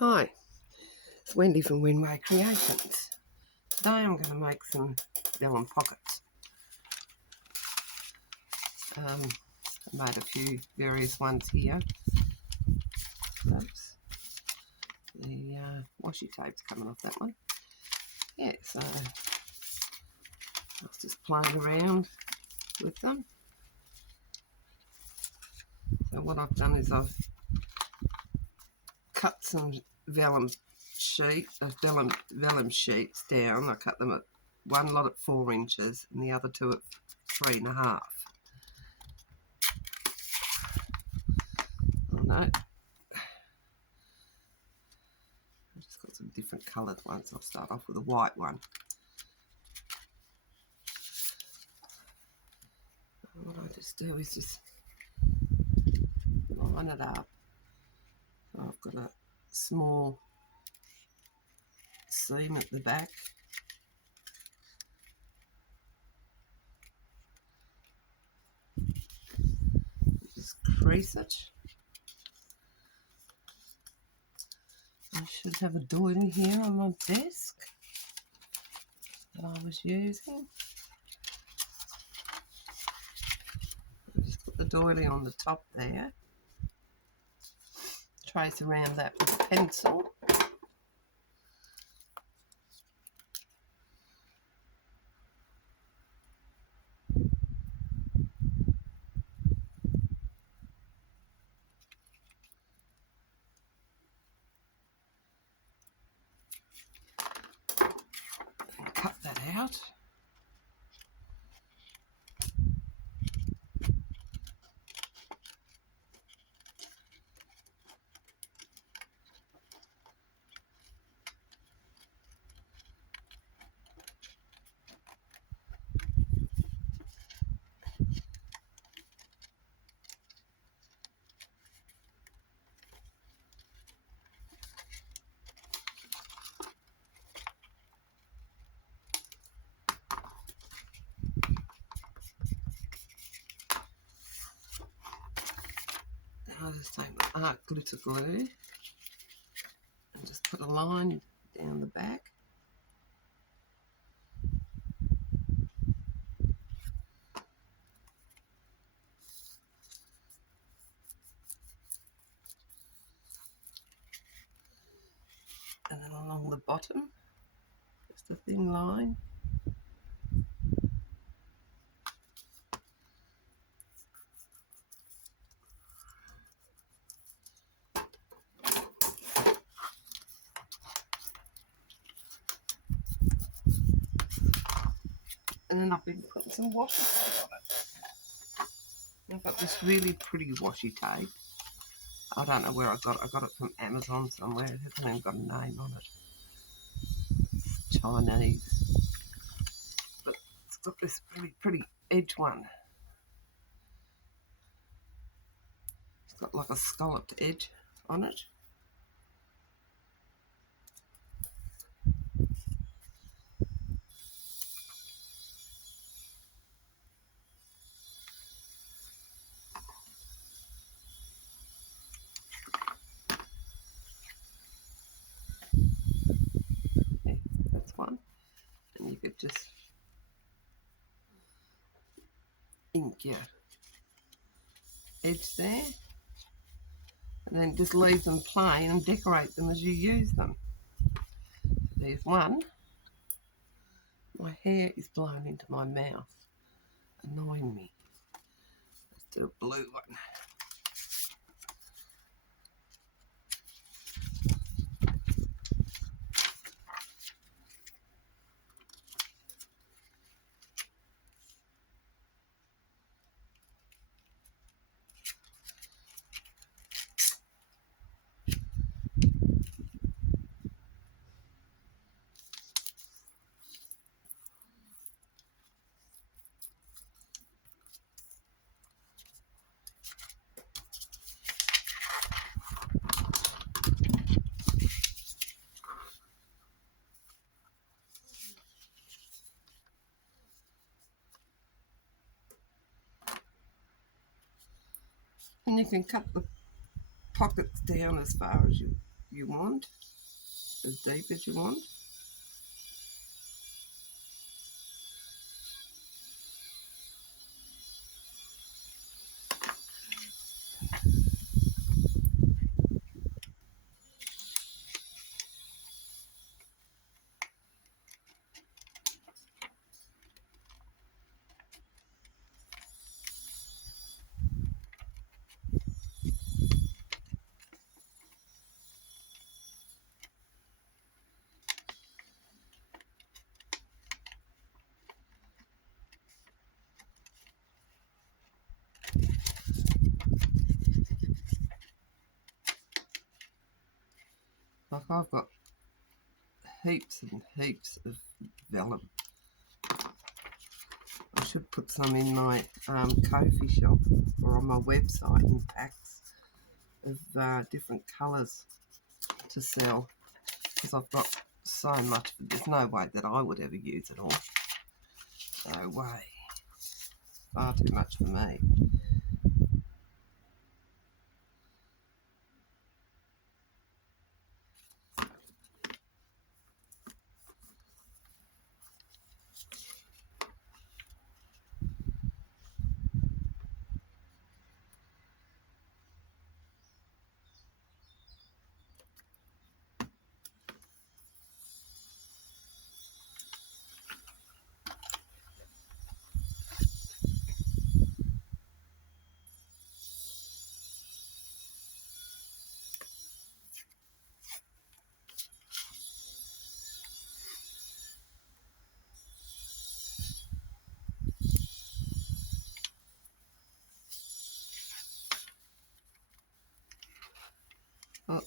Hi, it's Wendy from Winway Creations. Today I'm going to make some vellum pockets. I made a few various ones here. Oops. The washi tape's coming off that one. Yeah, so I was just playing around with them. So what I've done is I've cut some vellum sheets down. I cut them at one lot at 4 inches and the other two at 3.5. Oh no, I've just got some different coloured ones. I'll start off with a white one. What I just do is just line it up. So I've got a small seam at the back. Just crease it. I should have a doily here on my desk that I was using. I just put the doily on the top there. Trace around that with a pencil. And cut that out. I'll just take the art glitter glue and just put a line down the back. And then along the bottom, just a thin line. And then I've been putting some washi tape on it. I've got this really pretty washi tape. I don't know where I got it. I got it from Amazon somewhere. It hasn't even got a name on it. It's Chinese. But it's got this really pretty edge one. It's got like a scalloped edge on it. Yeah, that's one. And you could just ink your edge there. And then just leave them plain and decorate them as you use them. There's one. My hair is blown into my mouth, annoying me. Let's do a blue one. And you can cut the pockets down as far as you you want, as deep as you want. Like I've got heaps and heaps of vellum. I should put some in my Ko-fi shop or on my website in packs of different colours to sell, because I've got so much. There's no way that I would ever use it all. No way. Far too much for me. Oh,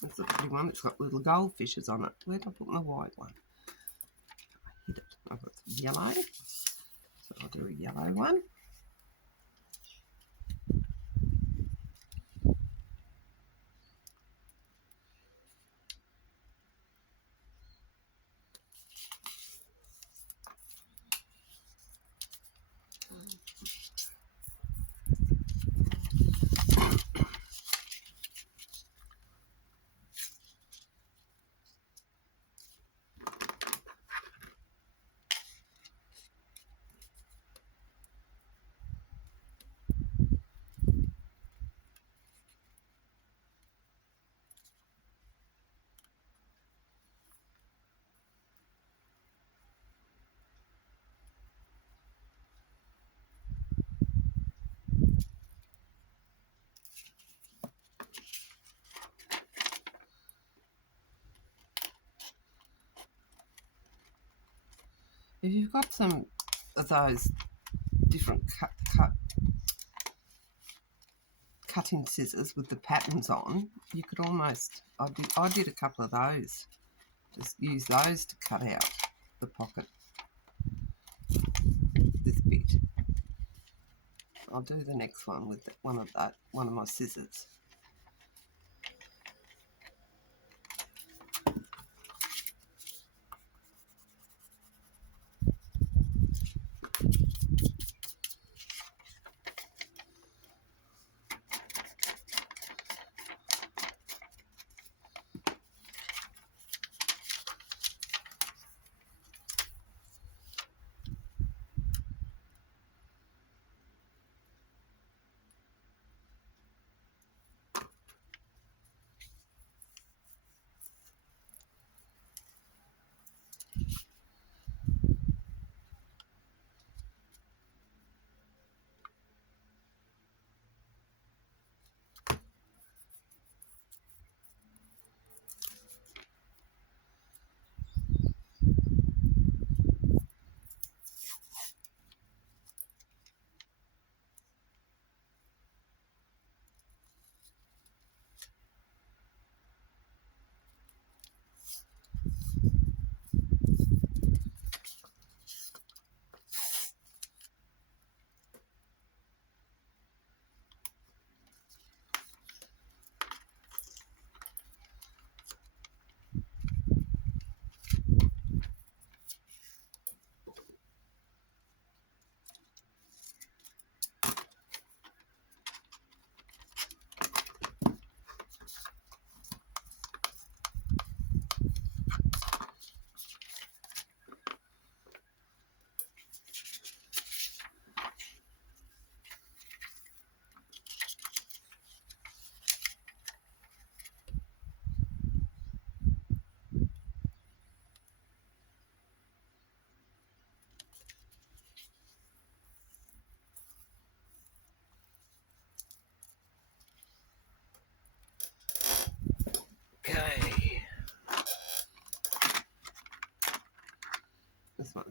that's a pretty one. It's got little goldfishes on it. Where'd I put my white one? I hid it. I've got some yellow. So I'll do a yellow one. If you've got some of those different cutting scissors with the patterns on, you could almost, I did a couple of those. Just use those to cut out the pocket, this bit. I'll do the next one with one of my scissors.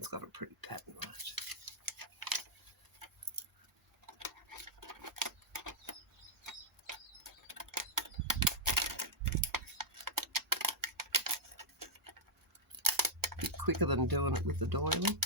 one's got a pretty pattern on it. A bit quicker than doing it with the doily.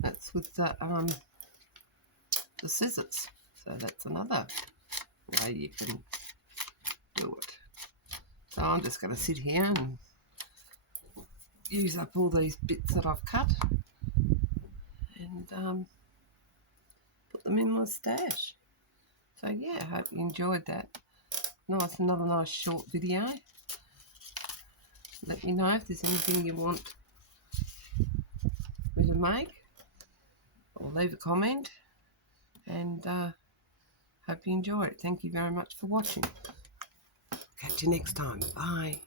That's with the scissors. So that's another way you can do it. So I'm just going to sit here and use up all these bits that I've cut and put them in my stash. So yeah, I hope you enjoyed that. Another nice short video. Let me know if there's anything you want me to make, or leave a comment, and hope you enjoy it. Thank you very much for watching. Catch you next time. Bye.